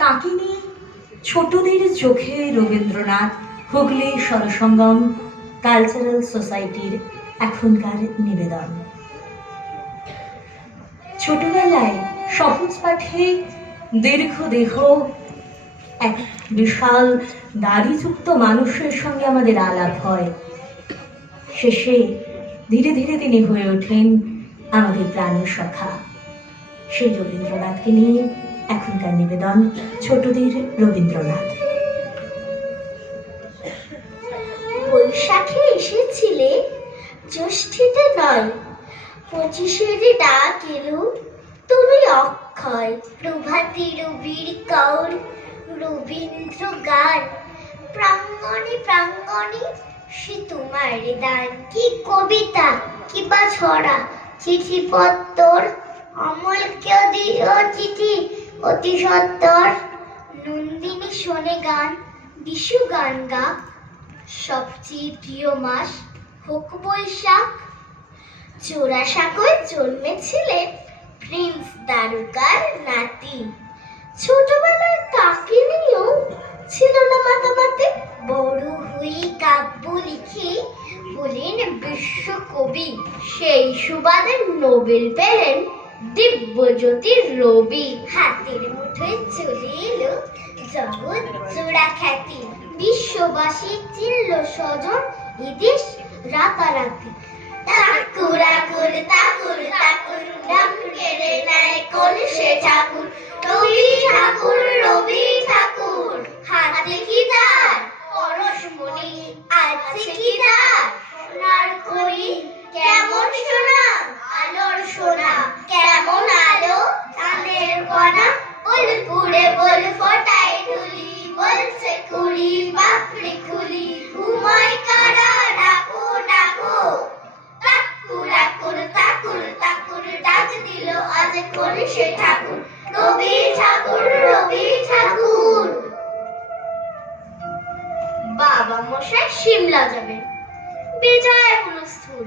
তাকে নিয়ে ছোটদের চোখে রবীন্দ্রনাথ হুগলি স্বরসঙ্গম কালচারাল সোসাইটির এখনকার নিবেদন। ছোটবেলায় সহজ পাঠে দীর্ঘ দেহ এক বিশাল দাড়িযুক্ত মানুষের সঙ্গে আমাদের আলাপ হয়। শেষে ধীরে ধীরে তিনি হয়ে ওঠেন আমাদের প্রাণসখা। সেই রবীন্দ্রনাথকে নিয়ে এখনকার নিবেদন ছোটদের রবীন্দ্রনাথ। বৈশাখে এসেছিলে, জ্যৈষ্ঠীতে নয়, 25-এর ডাক এলো, তুমি অক্ষয়। প্রভাতী রবির কৌর, রবীন্দ্র গান, প্রাঙ্গণে প্রাঙ্গণে সে তোমার দান। কি কবিতা, কি বা ছড়া, চিঠিপত্তর, অমলকে দিল চিঠি অতি সত্তর। নন্দিনী শোনে গান, বিশু গান গা, সবচেয়ে প্রিয় মাস হোক বৈশাখ। জোড়াসাঁকোয় জন্মেছিলেন প্রিন্স দারোগার নাতি। ছোটবেলায় তাকে নিয়েও ছিল না মাতামাতি। বড় হয়ে কাব্য লিখে হলেন বিশ্বকবি। সেই সুবাদে নোবেল পেলেন দিব্যজ্যোতির রবি। হাতের মুঠোয় চলে এলো জগৎ জোড়া খ্যাতি। বিশ্ববাসী চিনল স্বজন এদেশ রাতারাতি। ঠাকুর আকুর তাকুর তাকুর নাম কেড়ে নেয় কোন সে ঠাকুর। রবি ঠাকুর, রবি ঠাকুর, হাতে কি তার পরশমণি, আছে কি তার সোনার খড়ি। কেমন সোনা, আলোর সোনা, কেমন আলো চাঁদের কণা। বল পুড়ে বল ফোটায় ঢুলি, বলছে কুড়ি বাপরে খুলি। ঘুমায় কারা, ডাকো ডাকো, তাকুর আকুর তাকুর তাকুর, ডাক দিল আজ কোন সে ঠাকুর। রবি ঠাকুর, রবি ঠাকুর। বাবা মশাই সিমলা যাবেন, বেজায় হুলস্থুল।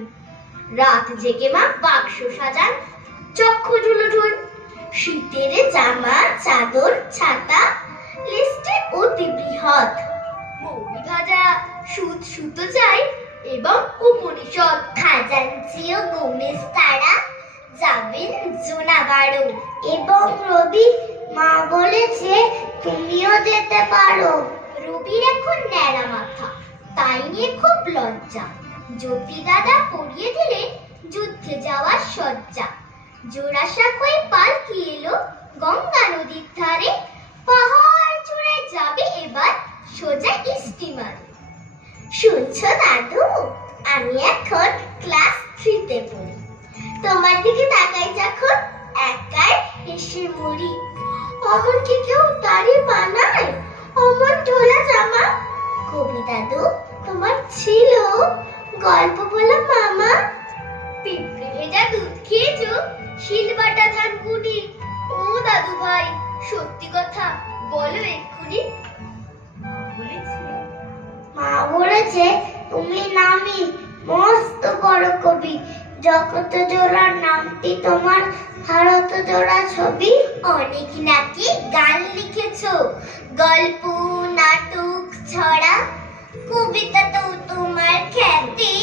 রাত জেগে মা বাক্স সাজান, চক্ষু ঝুলুঝুল। শীতের জামা, চাদর, ছাতা, লিস্টে অতি বৃহৎ। মৌরি ভাজা, সুত সুতো চাই এবং উপনিষদ। খাজাঞ্চি ও গোমেজ তারা যাবেন জোনাবাড়ো। এবং রবি মা বলেছে তুমিও যেতে পারো। রবির এখন ন্যাড়া মাথা, তাই নিয়ে খুব লজ্জা। জ্যোতি দাদা পরিয়ে দিলেন যুদ্ধে যাওয়ার সজ্জা। জোড়াসাঁকোয় পালকি এলো গঙ্গা নদীর ধারে। পাহাড় চূড়ায় যাবে এবার সোজা স্টিমার। শুনছো দাদু, আমি এখন ক্লাস 3-তে পড়ি। তোমার দিকে তাকাই যখন একাই হেসে মরি। অমন কি কেউ দাড়ি বানায়, অমন ঢোলা জামা? কবি দাদু তোমার ছিল, গল্প বলো মামা। পিঁপড়ে ভেজা দুধ খেয়েছো, শিলবাটা ধান কুটি। ও দাদু ভাই, সত্যি কথা বলো এক্ষুনি। মা বলেছে তুমি নামি মস্ত বড় কবি। জগত জোড়ার নামটি তোমার, ভারত জোড়া ছবি। অনেক নাকি গান লিখেছো, গল্প, নাটক, ছড়া। কবিতা তো তোমার খ্যাতি,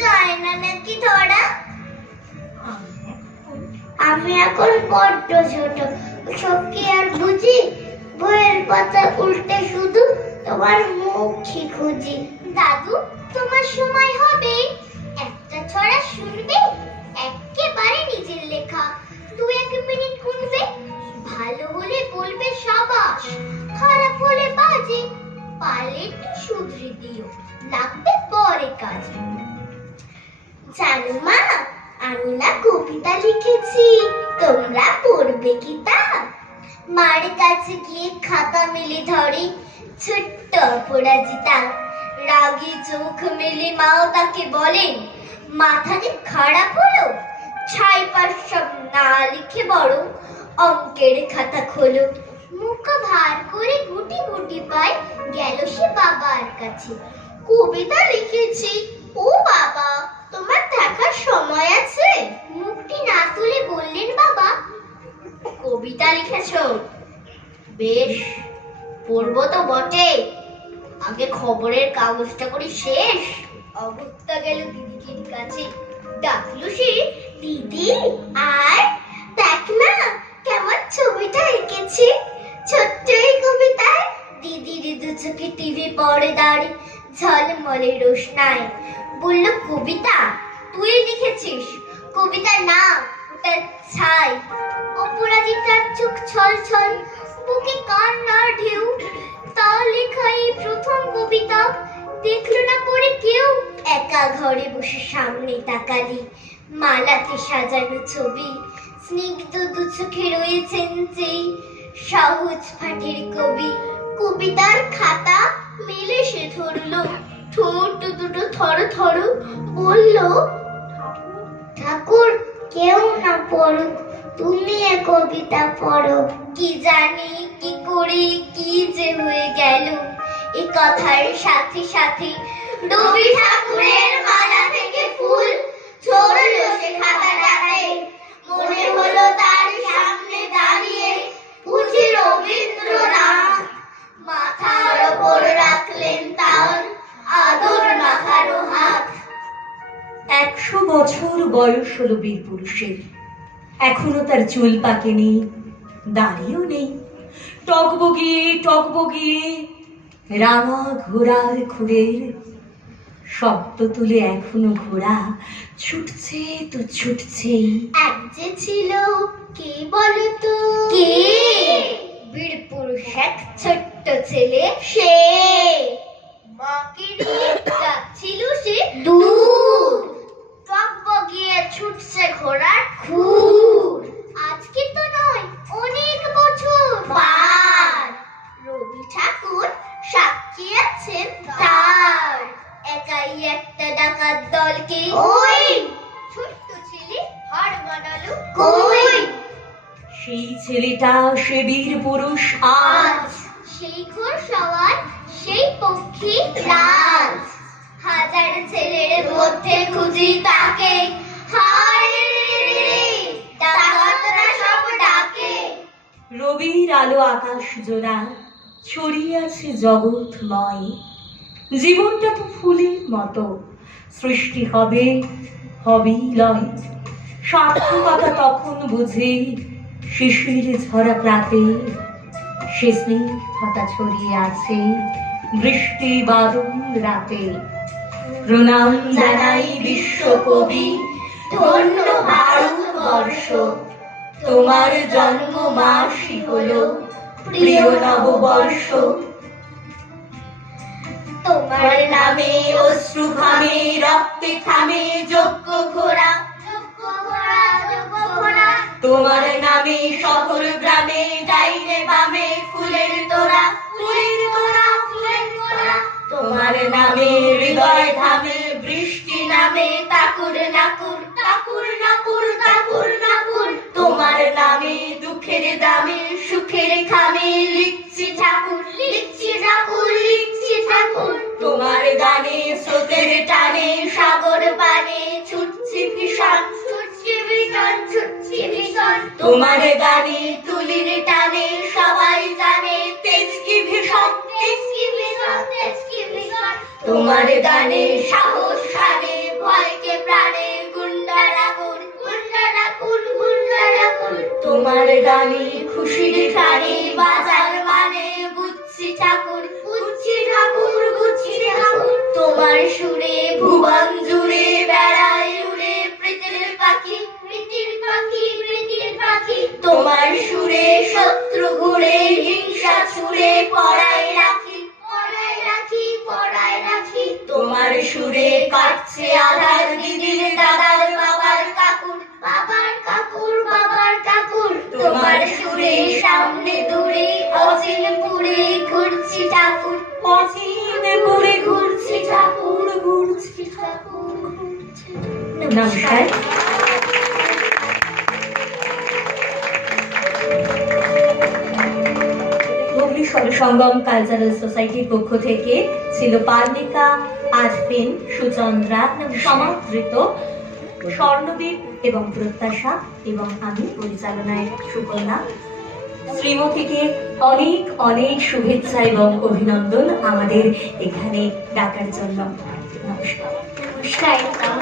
যায় না নাকি ধরা। আমি এখন বড্ড ছোট, সখী আর বুঝি। বইয়ের পাতা উল্টে শুধু তোমার মুখই খুঁজি। দাদু তোমার সময় হবে, একটা ছড়া শুনবে, একেবারে নিজের লেখা। 2-1 মিনিট গুনবে, ভালো হলে বলবে সাবাস, খারাপ হলে বাজে। পারলে একটু শুধরে দিও, লাগবে পরে কাজে। জানো মা, আমি না কবিতা লিখেছি, তোমরা পড়বে কি তা? মার কাছে গিয়ে খাতা মেলে ধরে ছোট্ট অপরাজিতা। রাগী চোখ মেলে মাও তাকে বলেন, মাথা যে খারাপ হলো, ছাই পাশ সব না লিখে বড় অঙ্কের খাতা খোলো। মুখ ভার করে গুটি গুটি পায় গেল সে বাবার কাছে। কবিতা লিখেছি। ও বাবা, তোমার দেখার সময় আছে? মুখটি না তুলে বললেন বাবা, কবিতা লিখেছো? বেশ, পড়বো তো বটে, আগে খবরের কাগজটা করি শেষ। অগত্যা গেল দিদির কাছে, ডাকলো সে, দিদি আর দেখ না কেমন ছবিটা এঁকেছি। ছোট্ট এই কবিতায় দিদির দু চোখে টিভি পর্দার ঝলমলে রোশনায়। বলল, কবিতা তুই লিখেছিস? কবিতার নাম ওটা ছাই। অপরাজিতার চোখ ছল ছল, বুকে কান্নার ঢেউ। তার লেখা এই প্রথম কবিতা, দেখলো না পড়ে কেউ। একা ঘরে বসে সামনে তাকালি, মালাতে সাজানো ছবি, স্নিগ্ধ দু চোখে রয়েছেন যেই সহজ পাঠের কবি। কবিতার খাতা মেলে সে ধরলো, ঠোঁট দুটো থর থর, বলল, ঠাকুর কেউ না পড়ুক, তুমি এ কবিতা পড়ো। কি জানি কি করে কি যে হয়ে গেল, এই কথার সাথে সাথে রবি ঠাকুরের মালা থেকে ফুল ঝরলো সে খাতাটাতে। মনে হলো তার সামনে দাঁড়িয়ে বুঝি রবীন্দ্রনাথ, মাথার ওপর রাখলেন তার আদর মাখানো হাত। 100 বছর বয়স হলো বীর পুরুষের, এখনো তার চুল পাকেনি, দাড়িও নেই। টকবগিয়ে টকবগিয়ে রাঙা ঘোড়ার খুরের শব্দ তুলে এখনো ঘোড়া ছুটছে তো ছুটছেই। এক যে ছিল কে বলতো, কে? বীর পুরুষ এক ছোট্ট ছেলে, সে মাকে নিয়ে যাচ্ছিল সে দূর। টকবগিয়ে ছুটছে ঘোড়ার খুর। আজকে তো নয়, অনেক বছর পার। রবি ঠাকুর সাক্ষী আছেন তার। একাই একটা ডাকাত দলকে ওই ছোট্ট ছেলে হার মানালো কই। সেই ছেলেটা সে বীর পুরুষ আজ, সেই ঘোর সওয়ার সেই পক্ষী রাজ। হাজার ছেলের মধ্যে খুঁজি তাকে, হায় রে, ডাকাতরা সব ডাকে। রবির আলো আকাশ জোড়া ছড়িয়ে আছে জগৎময়। জীবনটা তো ফুলের মতো, সৃষ্টি হবে হবেই লয়। সার্থকতা তখন বুঝি শিশির ঝরা প্রাতে, সে স্নিগ্ধতা ছড়িয়ে আছে বৃষ্টি বাদল রাতে। প্রণাম জানাই বিশ্বকবি, ধন্য ভারতবর্ষ, তোমার জন্ম মাসই হলো প্রিয় নববর্ষ। তোমার নামে অশ্রু ঘামে রক্তে থামে যোগ্য ঘোড়া, যোগ্য ঘোড়া, যোগ্য ঘোড়া। তোমার নামে শহর গ্রামে ডাইনে বামে ফুলের তোড়া, ফুলের তোড়া, ফুলের তোড়া। তোমার নামে হৃদয় ধামে বৃষ্টি নামে তাকুর নাকুর, তাকুর নাকুর, তাকুর নাকুর। তোমার নামে দুঃখের দামে সুখের খামে লিখছি ঠাকুর, লিখছি ঠাকুর, লিখছি ঠাকুর। তোমার গানে স্রোতের টানে সাগর পানে ছুটছি ভীষণ, ছুটছি ভীষণ, ছুটছি ভীষণ। তোমার গানে তুলির টানে সবাই জানে তেজ কি ভীষণ, তেজ কি ভীষণ, তেজ কি ভীষণ। তোমার গানে সাহস সানে ভয়কে প্রাণে গুন্ডারা গুণ, গুন্ডারা গুণ, গুন্ডারা গুণ। তোমার গানে খুশির টানে বাজার মানে বুঝছি ঠাকুর, বুঝছি ঠাকুর, বুঝছি ঠাকুর। তোমার সুরে ভুবন জুড়ে বেড়ায় উড়ে প্রীতির পাখি, প্রীতির পাখি, প্রীতির পাখি। তোমার সুরে শত্রু ঘুরে হিংসা ছুড়ে পড়ায় রাখি, পড়ায় রাখি, পড়ায় রাখি। তোমার সুরে কাটছে আধার দিদির দাদার বাবার কাকুর, বাবার কাকুর, বাবার কাকুর। তোমার সুরে সামনে দূরে অচিন পুরে ঘুরছি ঠাকুর, অচিন পুরে ঘুরছি ঠাকুর, ঘুরছি ঠাকুর, ঘুরছি। নমস্কার। হুগলি সঙ্গম কালচারাল সোসাইটির পক্ষ থেকে ছিল পার্লিকা আজফিন সুচন্দ্রা সমাদৃত স্বর্ণবীর এবং প্রত্যাশা, এবং আমি পরিচালনায় সুকন্যা। শ্রীমতীকে অনেক অনেক শুভেচ্ছা এবং অভিনন্দন আমাদের এখানে ডাকার জন্য। নমস্কার। নমস্কার।